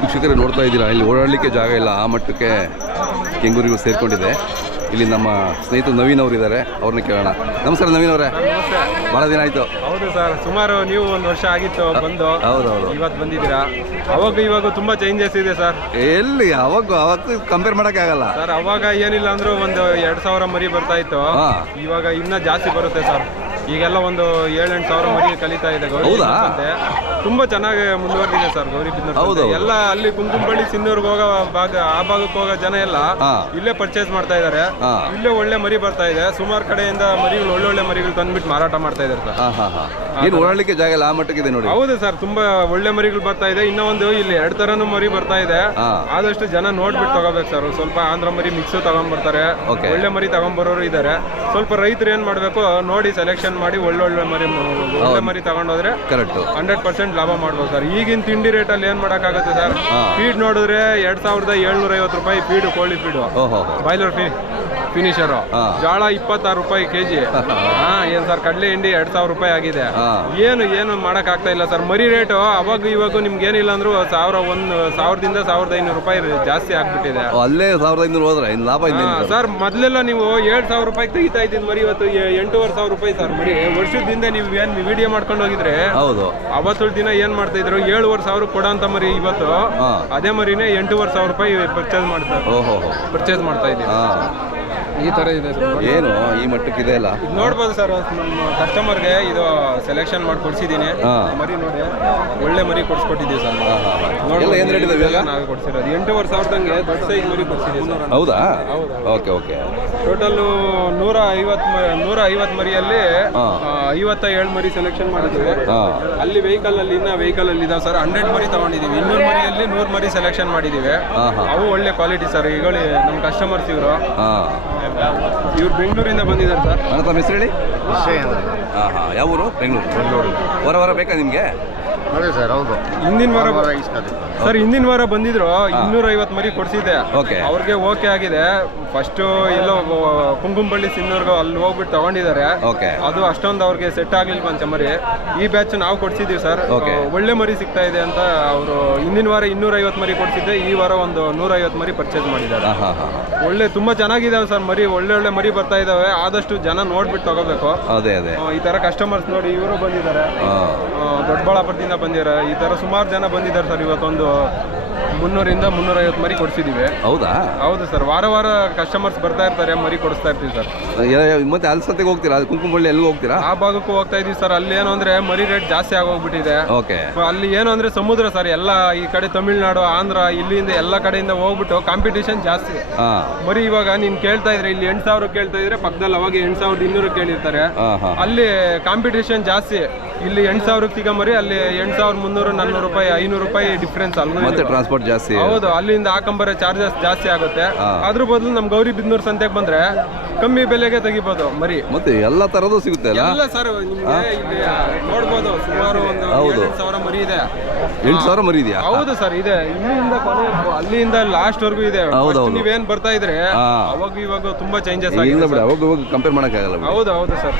ವೀಕ್ಷಕರೇ ನೋಡ್ತಾ ಇದ್ದೀರಾ, ಇಲ್ಲಿ ಓಡಾಡಲಿಕ್ಕೆ ಜಾಗ ಇಲ್ಲ, ಆ ಮಟ್ಟಕ್ಕೆ ಕೆಂಗೂರಿಗೂ ಸೇರಿಕೊಂಡಿದೆ. ಇಲ್ಲಿ ನಮ್ಮ ಸ್ನೇಹಿತರು ನವೀನ್ ಅವರು ಇದ್ದಾರೆ, ಅವ್ರನ್ನ ಕೇಳೋಣ. ನಮಸ್ಕಾರ ನವೀನ್ ಅವರೇ, ಭಾಳ ದಿನ ಆಯಿತು. ಹೌದು ಸರ್, ಸುಮಾರು ನೀವು 1 ವರ್ಷ ಆಗಿತ್ತು ಬಂದು. ಹೌದೌದು, ಇವತ್ತು ಬಂದಿದ್ದೀರಾ. ಅವಾಗ ಇವಾಗ ತುಂಬಾ ಚೇಂಜಸ್ ಇದೆ ಸರ್. ಎಲ್ಲಿ ಅವತ್ತು ಕಂಪೇರ್ ಮಾಡೋಕ್ಕಾಗಲ್ಲ ಸರ್. ಅವಾಗ ಏನಿಲ್ಲ ಅಂದ್ರೂ ಒಂದು 2000 ಮರಿ ಬರ್ತಾ ಇತ್ತು. ಇವಾಗ ಇನ್ನೂ ಜಾಸ್ತಿ ಬರುತ್ತೆ ಸರ್. ಈಗೆಲ್ಲ ಒಂದು 7-8 ಸಾವಿರ ಮರಿ ಕಲಿತಾ ಇದೆ ಗೌರಿ. ತುಂಬಾ ಚೆನ್ನಾಗಿ ಮುಂದುವರೆದಿದೆ ಸರ್ ಗೌರಿಬಿದನೂರು. ಎಲ್ಲ ಅಲ್ಲಿ ಕುಂಕುಂಬಳ್ಳಿ ಸಿನ್ನೂರ್ಗೆ ಹೋಗೋ ಆ ಭಾಗಕ್ಕೆ ಹೋಗೋ ಜನ ಎಲ್ಲ ಇಲ್ಲೇ ಪರ್ಚೇಸ್ ಮಾಡ್ತಾ ಇದಾರೆ. ಇಲ್ಲೇ ಒಳ್ಳೆ ಮರಿ ಬರ್ತಾ ಇದೆ. ಸುಮಾರು ಕಡೆಯಿಂದ ಮರಿಗಳು ಒಳ್ಳೊಳ್ಳೆ ಮರಿಗಳು ತಂದ್ಬಿಟ್ಟು ಮಾರಾಟ ಮಾಡ್ತಾ ಇದಾರೆ ಸರ್. ಓಡಾಡಲಿಕ್ಕೆ ಜಾಗ ಇಲ್ಲ, ಆ ಮಟ್ಟಕ್ಕೆ ನೋಡಿ. ಹೌದು ಸರ್, ತುಂಬಾ ಒಳ್ಳೆ ಮರಿಗಳು ಬರ್ತಾ ಇದೆ. ಇನ್ನೂ ಒಂದು ಇಲ್ಲಿ 2 ತರನು ಮರಿ ಬರ್ತಾ ಇದೆ. ಆದಷ್ಟು ಜನ ನೋಡ್ಬಿಟ್ಟು ತಗೋಬೇಕು ಸರ್. ಸ್ವಲ್ಪ ಆಂಧ್ರ ಮರಿ ಮಿಕ್ಸ್ ತಗೊಂಡ್ಬರ್ತಾರೆ, ಒಳ್ಳೆ ಮರಿ ತಗೊಂಡ್ಬರೋರು ಇದಾರೆ. ಸ್ವಲ್ಪ ರೈತರು ಏನ್ ಮಾಡ್ಬೇಕು, ನೋಡಿ ಸೆಲೆಕ್ಷನ್ ಮಾಡಿ ಒಳ್ಳೊಳ್ಳೆ ಮರಿ ತಗೊಂಡೋದ್ರೆ ಕರೆಕ್ಟ್ 100% ಲಾಭ ಮಾಡ್ಬೋದು ಸರ್. ಈಗಿನ ತಿಂಡಿ ರೇಟ್ ಅಲ್ಲಿ ಏನ್ ಮಾಡಕ್ಕಾಗುತ್ತೆ ಸರ್. ಫೀಡ್ ನೋಡಿದ್ರೆ 2750 ರೂಪಾಯಿ ಫೀಡ್, ಕೋಳಿ ಫೀಡ್, ಬಾಯ್ಲರ್ ಫಿನಿಶರು. ಜೋಳ 26 ರೂಪಾಯಿ ಕೆಜಿ. ಏನ್ ಸರ್, ಕಡಲೆ ಹಿಂಡಿ 2000 ರೂಪಾಯಿ ಆಗಿದೆ. ಏನು ಮಾಡಕ್ ಆಗ್ತಾ ಇಲ್ಲ ಸರ್. ಮರಿ ರೇಟು ಅವಾಗ ಇವಾಗ ನಿಮ್ಗೆ ಏನಿಲ್ಲ ಅಂದ್ರೂ 1000ದಿಂದ 1500 ರೂಪಾಯಿ ಜಾಸ್ತಿ ಆಗ್ಬಿಟ್ಟಿದೆ. ಅಲ್ಲೇ 1500 ಹೋದ್ರೆ ಲಾಭ ಇದೆ ಸರ್. ಮೊದ್ಲೆಲ್ಲ ನೀವು 7000 ರೂಪಾಯಿ ತೆಗಿತಾ ಇದ್ದಿದ್ ಮರಿ, ಇವತ್ತು 8500 ರೂಪಾಯಿ ಸರ್ ಮರಿ. ವರ್ಷದಿಂದ ನೀವು ಏನ್ ವಿಡಿಯೋ ಮಾಡ್ಕೊಂಡು ಹೋಗಿದ್ರೆ, ಹೌದು, ಅವತ್ತು ದಿನ ಏನ್ ಮಾಡ್ತಾ ಇದ್ರು, 7500 ಕೊಡೋಂತ ಮರಿ ಇವತ್ತು ಅದೇ ಮರಿನೇ 8500 ರೂಪಾಯಿ ಪರ್ಚೇಸ್ ಮಾಡ್ತಾ ಇದ್ದೀವಿ. ಈ ತರ ಇದೆ. ಏನು ಈ ಮಟ್ಟಕ್ಕೆ ಇದೆ ಅಲ್ಲ, ನೋಡ್ಬೋದು ಸರ್. ನಮ್ಮ ಕಸ್ಟಮರ್ಗೆ ಇದು ಸೆಲೆಕ್ಷನ್ ಮಾಡಿ ಕೊಡ್ಸಿದೀನಿ. ಮರಿ ನೋಡಿ, ಒಳ್ಳೆ ಮರಿ ಕೊಡ್ಸ್ಕೊಟ್ಟಿದ್ದೀವಿ ಸರ್. ನಾವೇ ಕೊಡ್ಸಿರೋದು 8500 ದೊಡ್ಡ ಸೈಜ್ ಮರಿ ಕೊಡ್ಸಿದ್ದೀವಿ ಸರ್. ಹೌದಾ? Okay okay. ಟೋಟಲ್ 150 ಮರಿಯಲ್ಲಿ 57 ಮರಿ ಸೆಲೆಕ್ಷನ್ ಮಾಡಿದ್ದೀವಿ. ಅಲ್ಲಿ ವೆಹಿಕಲ್ ಅಲ್ಲಿ ಇದಾವೆ ಸರ್. 100 ಮರಿ ತಗೊಂಡಿದ್ದೀವಿ. 200 ಮರಿಯಲ್ಲಿ 100 ಮರಿ ಸೆಲೆಕ್ಷನ್ ಮಾಡಿದ್ದೀವಿ. ಅವು ಒಳ್ಳೆ ಕ್ವಾಲಿಟಿ ಸರ್. ಈಗ ನಮ್ಮ ಕಸ್ಟಮರ್ಸ್ ಇವರು ಬೆಂಗಳೂರಿಂದ ಬಂದಿದ್ದಾರೆ ಸರ್. ತಮ್ಮ ಹೆಸರು ಹೇಳಿ. ಯಾವ ಊರು? ಬೆಂಗಳೂರು. ಹೊರ ಬೇಕಾ ನಿಮಗೆ? ಸರ್ ಹೌದು. ಹಿಂದಿನ ವಾರ ಬಂದಿದ್ರು. 250 ಮರಿ ಕೊಡ್ಸಿದ್ದೆ. ಅವ್ರಿಗೆ ಓಕೆ ಆಗಿದೆ. ಫಸ್ಟ್ ಎಲ್ಲೋ ಕುಂಕುಂಬಳ್ಳಿ ಸಿನ್ನೂರ್ಗ ಅಲ್ಲಿ ಹೋಗ್ಬಿಟ್ಟು ತಗೊಂಡಿದ್ದಾರೆ. ಅದು ಅಷ್ಟೊಂದು ಅವ್ರಿಗೆ ಸೆಟ್ ಆಗ್ಲಿಲ್ಲ ಅಂತ ಮರಿ. ಈ ಬ್ಯಾಚ್ ನಾವು ಕೊಡ್ಸಿದೀವಿ ಸರ್. ಒಳ್ಳೆ ಮರಿ ಸಿಗ್ತಾ ಇದೆ ಅಂತ ಅವರು ಹಿಂದಿನ ವಾರ 250 ಮರಿ ಕೊಡ್ಸಿದ್ದೆ. ಈ ವಾರ ಒಂದು 150 ಮರಿ ಪರ್ಚೇಸ್ ಮಾಡಿದ್ದಾರೆ. ಒಳ್ಳೆ ತುಂಬಾ ಚೆನ್ನಾಗಿದಾವೆ ಸರ್ ಮರಿ. ಒಳ್ಳೆ ಮರಿ ಬರ್ತಾ ಇದಾವೆ. ಆದಷ್ಟು ಜನ ನೋಡ್ಬಿಟ್ಟು ತಗೋಬೇಕು. ಈ ತರ ಕಸ್ಟಮರ್ಸ್ ನೋಡಿ, ಇವರು ಬಂದಿದ್ದಾರೆ, ದೊಡ್ಡಬಳ್ಳಾಪುರದಿಂದ ಬಂದಿದ್ದಾರೆ. ಈ ತರ ಸುಮಾರು ಜನ ಬಂದಿದ್ದಾರೆ ಸರ್. ಇವತ್ತೊಂದು 300ರಿಂದ 350 ಮರಿ ಕೊಡ್ಸಿದೀವಿ. ಹೌದಾ? ಹೌದು ಸರ್. ವಾರ ಕಸ್ಟಮರ್ಸ್ ಬರ್ತಾ ಇರ್ತಾರೆ, ಮರಿ ಕೊಡಿಸ್ತಾ ಇರ್ತೀವಿ ಸರ್. ಮತ್ತೆ ಅಲ್ಸತ್ತೆಗೆ ಹೋಗ್ತೀರಾ? ಕುಂಕುಂಬಳ್ಳಿ ಎಲ್ಲಿ ಹೋಗ್ತೀರಾ? ಆ ಭಾಗಕ್ಕೂ ಹೋಗ್ತಾ ಇದೀವಿ ಸರ್. ಅಲ್ಲಿ ಏನು ಅಂದ್ರೆ ಮರಿ ರೇಟ್ ಜಾಸ್ತಿ ಆಗೋಗ್ಬಿಟ್ಟಿದೆ. ಅಲ್ಲಿ ಏನು ಅಂದ್ರೆ ಸಮುದ್ರ ಸರ್. ಎಲ್ಲ ಈ ಕಡೆ ತಮಿಳ್ನಾಡು, ಆಂಧ್ರ, ಇಲ್ಲಿಂದ ಎಲ್ಲ ಕಡೆಯಿಂದ ಹೋಗ್ಬಿಟ್ಟು ಕಾಂಪಿಟೇಷನ್ ಜಾಸ್ತಿ. ಮರಿ ಇವಾಗ ನೀನ್ ಕೇಳ್ತಾ ಇದ್ರೆ ಇಲ್ಲಿ 8000 ಕೇಳ್ತಾ ಇದ್ರೆ ಪಕ್ಕದಲ್ಲಿ ಅವಾಗ 8200 ಕೇಳಿರ್ತಾರೆ. ಅಲ್ಲಿ ಕಾಂಪಿಟೇಷನ್ ಜಾಸ್ತಿ. ಇಲ್ಲಿ 8000 ಸಿಗೋ ಮರಿ ಅಲ್ಲಿ 8300, 400 ರೂಪಾಯಿ, 500 ರೂಪಾಯಿ ಡಿಫ್ರೆನ್ಸ್. ಅಲ್ಲಿ ಟ್ರಾನ್ಸ್ಪೋರ್ಟ್ ಜಾಸ್ತಿ. ಹೌದು, ಅಲ್ಲಿಂದ ಹಾಕೊಂಬರೋ ಚಾರ್ಜಸ್ ಜಾಸ್ತಿ ಆಗುತ್ತೆ. ಅದ್ರ ಬದಲು ನಮ್ ಗೌರಿಬಿದನೂರು ಸಂತೆಗೆ ಬಂದ್ರೆ ಕಮ್ಮಿ ಬೆಲೆಗೆ ತೆಗಿಬಹುದು ಮರಿ. ಮತ್ತೆ ಎಲ್ಲಾ ತರದ್ದು ಸಿಗುತ್ತೆ ಎಲ್ಲ ಸರ್. ನಿಮ್ಗೆ ಇಲ್ಲಿ ನೋಡ್ಬೋದು ಸುಮಾರು ಒಂದು 8000 ಮರಿ ಇದೆ. 8000 ಮರಿ ಇದೆಯಾ? ಹೌದು ಸರ್, ಇದೆ. ಇಲ್ಲಿಂದ ಅಲ್ಲಿಂದ ಲಾಸ್ಟ್ ವರ್ಗೂ ಇದೆ. ನೀವೇನ್ ಬರ್ತಾ ಇದ್ರೆ ಅವಾಗ ಇವಾಗ ತುಂಬಾ ಚೇಂಜಸ್ ಆಗಿದೆ. ಅವಾಗ ಕಂಪೇರ್ ಮಾಡಕ್ಕಾಗಲ್ಲ. ಹೌದು ಸರ್.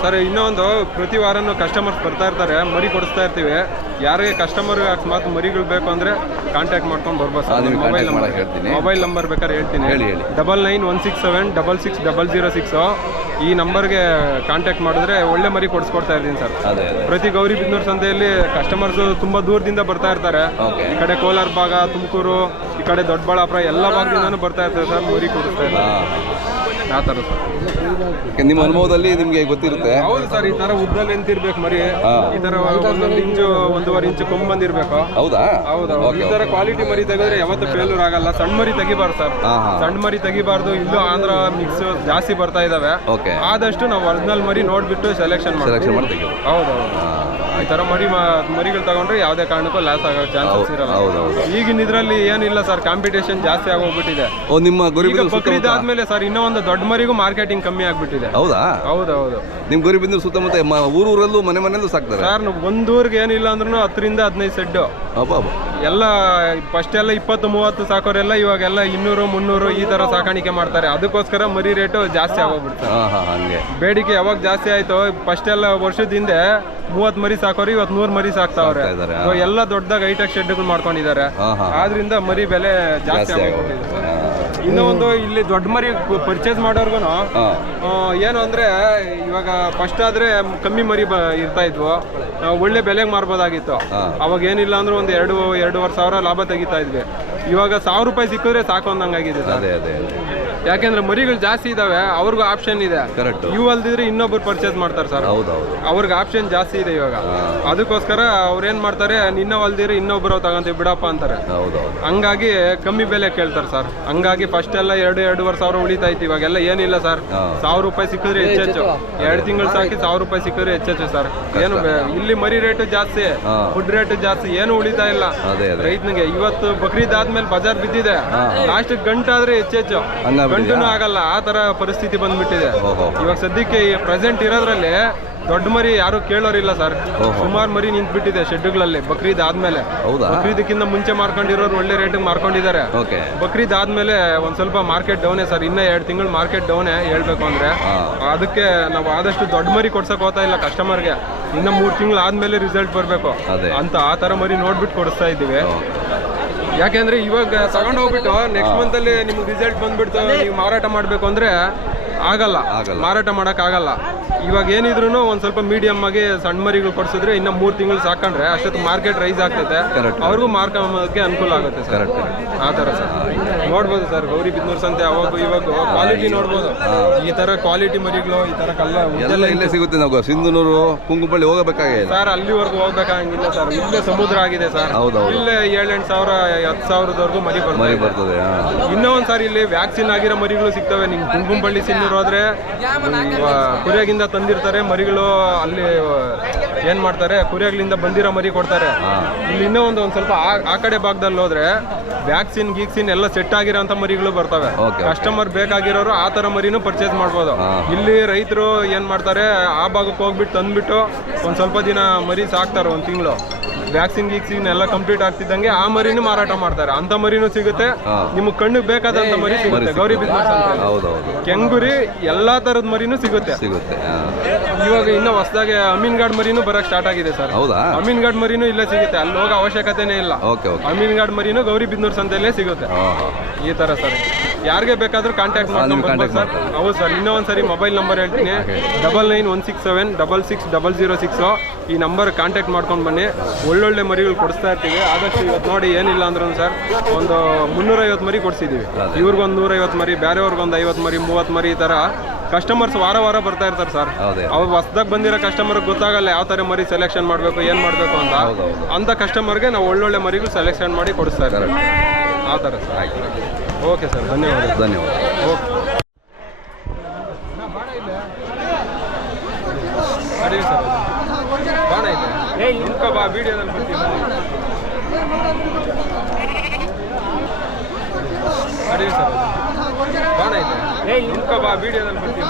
ಸರ್ ಇನ್ನೊಂದು, ಪ್ರತಿ ವಾರನೂ ಕಸ್ಟಮರ್ಸ್ ಬರ್ತಾ ಇರ್ತಾರೆ, ಮರಿ ಕೊಡಿಸ್ತಾ ಇರ್ತೀವಿ. ಯಾರಿಗೆ ಕಸ್ಟಮರ್ ಅಕಸ್ಮಾತ್ ಮರಿಗಳು ಬೇಕು ಅಂದ್ರೆ ಕಾಂಟ್ಯಾಕ್ಟ್ ಮಾಡ್ಕೊಂಡು ಬರ್ಬೋದು ಸರ್. ಮೊಬೈಲ್ ನಂಬರ್ ಬೇಕಾದ್ರೆ ಹೇಳ್ತೀನಿ. 9916766006. ಈ ನಂಬರ್ಗೆ ಕಾಂಟ್ಯಾಕ್ಟ್ ಮಾಡಿದ್ರೆ ಒಳ್ಳೆ ಮರಿ ಕೊಡಿಸ್ಕೊಡ್ತಾ ಇದ್ದೀನಿ ಸರ್. ಪ್ರತಿ ಗೌರಿಬಿದನೂರು ಸಂತೆಯಲ್ಲಿ ಕಸ್ಟಮರ್ಸ್ ತುಂಬಾ ದೂರದಿಂದ ಬರ್ತಾ ಇರ್ತಾರೆ. ಈ ಕಡೆ ಕೋಲಾರ ಭಾಗ, ತುಮಕೂರು, ಈ ಕಡೆ ದೊಡ್ಡಬಳ್ಳಾಪುರ ಎಲ್ಲ ಭಾಗದಿಂದನೂ ಬರ್ತಾ ಇರ್ತಾರೆ ಸರ್. ಮರಿ ಕೊಡಿಸ್ತಾ ಇದ್ದಾರೆ ಆ ಥರ ಸರ್. ನಿಮ್ಮ ಅನುಭವದಲ್ಲಿ ನಿಮ್ಗೆ ಗೊತ್ತಿರುತ್ತೆ. ಹೌದು ಸರ್. ಈ ತರ ಉದ್ದಲ್ಲಿ ನಿಂತಿರ್ಬೇಕು ಮರಿ. ಈ ತರ 1 ಇಂಚು 1.5 ಇಂಚು ಕೊಂಬ್ ಬಂದಿರ್ಬೇಕು. ಹೌದಾ? ಹೌದು. ಈ ತರ ಕ್ವಾಲಿಟಿ ಮರಿ ತೆಗೆದ್ರೆ ಯಾವತ್ತೂ ಫೇಲ್ಯೂರ್ ಆಗಲ್ಲ. ಸಣ್ಣ ಮರಿ ತೆಗಿಬಾರ್ದು ಸರ್. ಸಣ್ಣ ಮರಿ ತೆಗಿಬಾರ್ದು. ಇಲ್ಲೂ ಆಂಧ್ರ ಮಿಕ್ಸ್ ಜಾಸ್ತಿ ಬರ್ತಾ ಇದಾವೆ. ಆದಷ್ಟು ನಾವು ಒರಿಜಿನಲ್ ಮರಿ ನೋಡ್ಬಿಟ್ಟು ಸೆಲೆಕ್ಷನ್ ಮಾಡಿ. ಹೌದು. ಈ ತರ ಮರಿಗಳು ತಗೊಂಡ್ರೆ ಯಾವುದೇ ಕಾರಣಕ್ಕೂ ಲಾಸ್ ಆಗೋ ಚಾನ್ಸಸ್ ಇರಲ್ಲ. ಈಗಿನ ಇದ್ರಲ್ಲಿ ಏನಿಲ್ಲ ಸರ್, ಕಾಂಪಿಟೇಷನ್ ಜಾಸ್ತಿ ಆಗೋಗ್ಬಿಟ್ಟಿದೆ. ನಿಮ್ಮ ಬಕ್ರೀದ್ ಆದ್ಮೇಲೆ ಸರ್ ಇನ್ನೂ ಒಂದು ದೊಡ್ಡ ಮರಿಗೂ ಮಾರ್ಕೆಟಿಂಗ್ ಮಾರ್ಕೆಟಿಂಗ್ ಕಮ್ಮಿ ಆಗ್ಬಿಟ್ಟಿದೆ. ಹೌದಾ? ಹೌದೌದು. ನಿಮ್ ಗೌರಿಬಿದನೂರು ಸುತ್ತಮುತ್ತ ಊರೂರಲ್ಲೂ ಮನೆಯಲ್ಲೂ ಸಾಕ್ತಾರೆ ಸರ್. ಒಂದೂರ್ಗೆ ಏನಿಲ್ಲ ಅಂದ್ರೂ 10ರಿಂದ 15 ಸೆಡ್ ಎಲ್ಲ. ಫಸ್ಟ್ ಎಲ್ಲ 20-30 ಸಾಕೋರೆಲ್ಲ ಇವಾಗೆಲ್ಲ 200-300 ಈ ತರ ಸಾಕಾಣಿಕೆ ಮಾಡ್ತಾರೆ. ಅದಕ್ಕೋಸ್ಕರ ಮರಿ ರೇಟು ಜಾಸ್ತಿ ಆಗೋಗ್ಬಿಡ್ತಾರೆ. ಬೇಡಿಕೆ ಯಾವಾಗ ಜಾಸ್ತಿ ಆಯ್ತು, ಫಸ್ಟ್ ಎಲ್ಲ ವರ್ಷದ ಹಿಂದೆ 30 ಮರಿ ಸಾಕೋರು ಇವತ್ತು 100 ಮರಿ ಸಾಕ್ತಾವ್ರೆ. ಎಲ್ಲ ದೊಡ್ಡದಾಗ ಹೈಟೆಕ್ ಶೆಡ್ಗಳು ಮಾಡ್ಕೊಂಡಿದ್ದಾರೆ. ಆದ್ರಿಂದ ಮರಿ ಬೆಲೆ ಜಾಸ್ತಿ ಆಗೋಗ್ಬಿಟ್ಟಿದೆ. ಇನ್ನೊಂದು ಇಲ್ಲಿ ದೊಡ್ಡ ಮರಿ ಪರ್ಚೇಸ್ ಮಾಡೋರ್ಗು ಏನು ಅಂದ್ರೆ ಇವಾಗ ಫಸ್ಟ್ ಆದ್ರೆ ಕಮ್ಮಿ ಮರಿ ಇರ್ತಾ ಇದ್ವು, ಒಳ್ಳೆ ಬೆಲೆಗೆ ಮಾರ್ಬೋದಾಗಿತ್ತು. ಅವಾಗ ಏನಿಲ್ಲ ಅಂದ್ರೆ ಒಂದು 2-2.5 ಸಾವಿರ ಲಾಭ ತೆಗಿತಾ ಇದ್ವಿ. ಇವಾಗ 1000 ರೂಪಾಯಿ ಸಿಕ್ಕಿದ್ರೆ ಸಾಕು ಅಂದಂಗಾಗಿದೆ. ಯಾಕೆಂದ್ರೆ ಮರಿಗಳು ಜಾಸ್ತಿ ಇದಾವೆ, ಅವ್ರಿಗೂ ಆಪ್ಷನ್ ಇದೆ. ಇವು ಅಲ್ದಿದ್ರೆ ಇನ್ನೊಬ್ರು ಪರ್ಚೇಸ್ ಮಾಡ್ತಾರೆ ಸರ್. ಅವ್ರಿಗೆ ಆಪ್ಷನ್ ಜಾಸ್ತಿ ಇದೆ ಇವಾಗ. ಅದಕ್ಕೋಸ್ಕರ ಅವ್ರೇನ್ ಮಾಡ್ತಾರೆ, ನಿನ್ನ ಅಲ್ದಿದ್ರೆ ಇನ್ನೊಬ್ರು ತಗೊಂತೀವಿ ಬಿಡಪ್ಪ ಅಂತಾರೆ. ಹಂಗಾಗಿ ಕಮ್ಮಿ ಬೆಲೆ ಕೇಳ್ತಾರೆ ಸರ್. ಹಂಗಾಗಿ ಫಸ್ಟ್ ಎಲ್ಲ 2-2.5 ಸಾವಿರ ಉಳಿತಾ ಇತ್ತು. ಇವಾಗೆಲ್ಲ ಏನಿಲ್ಲ ಸರ್, 1000 ರೂಪಾಯಿ ಸಿಕ್ಕಿದ್ರೆ ಹೆಚ್ಚೆಚ್ಚು. 2 ತಿಂಗಳು ಸಾಕಿ 1000 ರೂಪಾಯಿ ಸಿಕ್ಕಿದ್ರೆ ಹೆಚ್ಚೆಚ್ಚು ಸರ್. ಏನು ಇಲ್ಲಿ ಮರಿ ರೇಟು ಜಾಸ್ತಿ, ಫುಡ್ ರೇಟ್ ಜಾಸ್ತಿ, ಏನು ಉಳಿತಾ ಇಲ್ಲ ರೈತನಿಗೆ. ಇವತ್ತು ಬಕ್ರೀದ್ ಆದ್ಮೇಲೆ ಬಜಾರ್ ಬಿದ್ದಿದೆ, ಲಾಸ್ಟ್ ಗಂಟಾದ್ರೆ ಹೆಚ್ಚೆಚ್ಚು, ಗಂಟುನೂ ಆಗಲ್ಲ. ಆ ತರ ಪರಿಸ್ಥಿತಿ ಬಂದ್ಬಿಟ್ಟಿದೆ ಇವಾಗ ಸದ್ಯಕ್ಕೆ. ಪ್ರೆಸೆಂಟ್ ಇರೋದ್ರಲ್ಲಿ ದೊಡ್ಡ ಮರಿ ಯಾರು ಕೇಳೋರಿಲ್ಲ ಸರ್. ಸುಮಾರು ಮರಿ ನಿಂತ್ಬಿಟ್ಟಿದೆ ಶೆಡ್ಗಳಲ್ಲಿ ಬಕ್ರೀದ್ ಆದ್ಮೇಲೆ. ಬಕ್ರೀದಕ್ಕಿಂತ ಮುಂಚೆ ಮಾರ್ಕೊಂಡಿರೋರು ಒಳ್ಳೆ ರೇಟಿಗೆ ಮಾರ್ಕೊಂಡಿದ್ದಾರೆ. ಬಕ್ರೀದ್ ಆದ್ಮೇಲೆ ಒಂದ್ ಸ್ವಲ್ಪ ಮಾರ್ಕೆಟ್ ಡೌನೇ ಸರ್. ಇನ್ನ 2 ತಿಂಗಳು ಮಾರ್ಕೆಟ್ ಡೌನೇ ಹೇಳ್ಬೇಕು ಅಂದ್ರೆ. ಅದಕ್ಕೆ ನಾವು ಆದಷ್ಟು ದೊಡ್ಡ ಮರಿ ಕೊಡ್ಸಕ್ ಹೋಗ್ತಾ ಇಲ್ಲ ಕಸ್ಟಮರ್ಗೆ. ಇನ್ನ 3 ತಿಂಗಳು ಆದ್ಮೇಲೆ ರಿಸಲ್ಟ್ ಬರ್ಬೇಕು ಅಂತ ಆ ತರ ಮರಿ ನೋಡ್ಬಿಟ್ಟು ಕೊಡಿಸ್ತಾ ಇದ್ದೀವಿ. ಯಾಕೆಂದ್ರೆ ಇವಾಗ ತಗೊಂಡು ಹೋಗ್ಬಿಟ್ಟು ನೆಕ್ಸ್ಟ್ ಮಂತ್ ಅಲ್ಲಿ ನಿಮ್ಗೆ ರಿಸಲ್ಟ್ ಬಂದ್ಬಿಡ್ತು, ನೀವು ಮಾರಾಟ ಮಾಡ್ಬೇಕು ಅಂದ್ರೆ ಆಗಲ್ಲ, ಮಾರಾಟ ಮಾಡಕ್ ಆಗಲ್ಲ. ಇವಾಗ ಏನಿದ್ರು ಒಂದ್ ಸ್ವಲ್ಪ ಮೀಡಿಯಂ ಆಗಿ ಸಣ್ಣ ಮರಿಗಳು ಕೊಡ್ಸಿದ್ರೆ ಇನ್ನ 3 ತಿಂಗಳು ಸಾಕೊಂಡ್ರೆ ಅಷ್ಟೊತ್ತು ಮಾರ್ಕೆಟ್ ರೈಸ್ ಆಗ್ತೈತೆ, ಅವ್ರಿಗೂ ಮಾರ್ಕೋಕ್ಕೆ ಅನುಕೂಲ ಆಗುತ್ತೆ ಸರ್. ಆ ತರ ಸರ್ ನೋಡ್ಬೋದು ಸರ್. ಗೌರಿಬಿದನೂರು ಸಂತೆ ಅವಾಗ ಇವಾಗ ಕ್ವಾಲಿಟಿ ನೋಡ್ಬೋದು. ಈ ತರ ಕ್ವಾಲಿಟಿ ಮರಿಗಳು ಈ ತರ ಕಲ್ಲ ಇಲ್ಲೇ ಸಿಗುತ್ತೆ. ನಾವು ಸಿಂಧನೂರು, ಕುಂಕುಪಳ್ಳಿ ಹೋಗಬೇಕಾಗಿಲ್ಲ ಸರ್, ಅಲ್ಲಿವರೆಗೂ ಹೋಗ್ಬೇಕಾಗಿಲ್ಲ ಸರ್. ಇಲ್ಲೇ ಸಮುದ್ರ ಆಗಿದೆ ಸರ್. ಇಲ್ಲೇ 7-8 ಸಾವಿರ 10 ಸಾವಿರದವರೆಗೂ ಮರಿ ಬರ್ತದೆ. ಇನ್ನೂ ಒಂದ್ ಸಾರಿ ಇಲ್ಲಿ ವ್ಯಾಕ್ಸಿನ್ ಆಗಿರೋ ಮರಿಗಳು ಸಿಗ್ತವೆ. ನಿಮ್ ಕುಂಕುಂಪಳ್ಳಿ ಸಿನ್ನೂರು ಹೋದ್ರೆ ಕುರಿಯಾಗಿಂದ ತಂದಿರ್ತಾರೆ ಮರಿಗಳು. ಅಲ್ಲಿ ಏನ್ ಮಾಡ್ತಾರೆ, ಕುರಿಯಾಗ್ಲಿಂದ ಬಂದಿರೋ ಮರಿ ಕೊಡ್ತಾರೆ. ಇಲ್ಲಿ ಇನ್ನೂ ಒಂದ್ ಸ್ವಲ್ಪ ಆ ಕಡೆ ಭಾಗದಲ್ಲಿ ಹೋದ್ರೆ ವ್ಯಾಕ್ಸಿನ್ ಗೀಕ್ಸಿನ್ ಎಲ್ಲ ಸೆಟ್ ಆಗಿರೋಂಥ ಮರಿಗಳು ಬರ್ತವೆ. ಕಸ್ಟಮರ್ ಬೇಕಾಗಿರೋರು ಆ ತರ ಮರಿನೂ ಪರ್ಚೇಸ್ ಮಾಡ್ಬೋದು. ಇಲ್ಲಿ ರೈತರು ಏನ್ ಮಾಡ್ತಾರೆ, ಆ ಭಾಗಕ್ಕೆ ಹೋಗ್ಬಿಟ್ಟು ತಂದ್ಬಿಟ್ಟು ಒಂದ್ ಸ್ವಲ್ಪ ದಿನ ಮರಿ ಸಾಕ್ತಾರೆ, 1 ತಿಂಗಳು. ವ್ಯಾಕ್ಸಿನ್ ಗೀಕ್ಸಿನ್ ಎಲ್ಲ ಕಂಪ್ಲೀಟ್ ಆಗ್ತಿದ್ದಂಗೆ ಆ ಮರಿನೂ ಮಾರಾಟ ಮಾಡ್ತಾರೆ. ಅಂತ ಮರಿನೂ ಸಿಗುತ್ತೆ, ನಿಮ್ಗೆ ಕಣ್ಣಿಗೆ ಬೇಕಾದಂತ ಮರಿ ಸಿಗುತ್ತೆ. ಗೌರಿಬಿದನೂರು ಸಂತೆ ಕೆಂಗುರಿ ಎಲ್ಲಾ ತರದ ಮರಿನೂ ಸಿಗುತ್ತೆ. ಇವಾಗ ಇನ್ನ ಹೊಸದಾಗಿ ಅಮೀನ್ಗಾಡ್ ಮರಿನೂ ಬರಕ್ ಸ್ಟಾರ್ಟ್ ಆಗಿದೆ ಸರ್. ಅಮೀನ್ಗಾಡ್ ಮರಿನೂ ಇಲ್ಲೇ ಸಿಗುತ್ತೆ, ಅಲ್ಲಿ ಹೋಗೋ ಅವಶ್ಯಕತೆನೇ ಇಲ್ಲ. ಅಮೀನ್ಗಾಡ್ ಮರಿನೂ ಗೌರಿಬಿದನೂರು ಸಂತೆಯಲ್ಲೇ ಸಿಗುತ್ತೆ. ಈ ತರ ಸರ್, ಯಾರಿಗೆ ಬೇಕಾದ್ರೂ ಕಾಂಟ್ಯಾಕ್ಟ್ ಮಾಡ್ಕೊಂಡು ಸರ್. ಹೌದು ಸರ್. ಇನ್ನೂ ಒಂದ್ಸರಿ ಮೊಬೈಲ್ ನಂಬರ್ ಹೇಳ್ತೀನಿ, 9916766006. ಈ ನಂಬರ್ ಕಾಂಟ್ಯಾಕ್ಟ್ ಮಾಡ್ಕೊಂಡು ಬನ್ನಿ. ಒಳ್ಳೊಳ್ಳೆ ಮರಿಗಳು ಕೊಡಿಸ್ತಾ ಇರ್ತೀವಿ. ಆದಷ್ಟು ಇವತ್ತು ನೋಡಿ ಏನಿಲ್ಲ ಅಂದ್ರೂ ಸರ್ ಒಂದು 350 ಮರಿ ಕೊಡಿಸಿದ್ದೀವಿ. ಇವ್ರಿಗೊಂದು 150 ಮರಿ, ಬೇರೆಯವ್ರಿಗೊಂದು 50 ಮರಿ, 30 ಮರಿ, ಈ ಥರ ಕಸ್ಟಮರ್ಸ್ ವಾರ ಬರ್ತಾ ಇರ್ತಾರೆ ಸರ್. ಅವ್ರು ಹೊಸದಾಗಿ ಬಂದಿರೋ ಕಸ್ಟಮರ್ಗೆ ಗೊತ್ತಾಗಲ್ಲ ಯಾವ ಥರ ಮರಿ ಸೆಲೆಕ್ಷನ್ ಮಾಡಬೇಕು, ಏನು ಮಾಡಬೇಕು ಅಂತ ಕಸ್ಟಮರ್ಗೆ ನಾವು ಒಳ್ಳೊಳ್ಳೆ ಮರಿಗಳು ಸೆಲೆಕ್ಷನ್ ಮಾಡಿ ಕೊಡಿಸ್ತಾ ಇದ್ದಾರೆ. ಆ ಥರ ಸರ್. ಆಯ್ತು, ಓಕೆ ಸರ್, ಧನ್ಯವಾದ. ಓಕೆ ಅಡಿ ಸರ್, ಬಾಣ ಇದೆ ನಿಮ್ಕ ಬಾ, ವಿಡಿಯೋದಲ್ಲಿ ಬರ್ತೀವಿ. ಅಡಿ ಸರ್, ಬಾಣ ಇದೆ ನಿಮ್ಕ ಬಾ, ವಿಡಿಯೋದಲ್ಲಿ ಬರ್ತೀವಿ.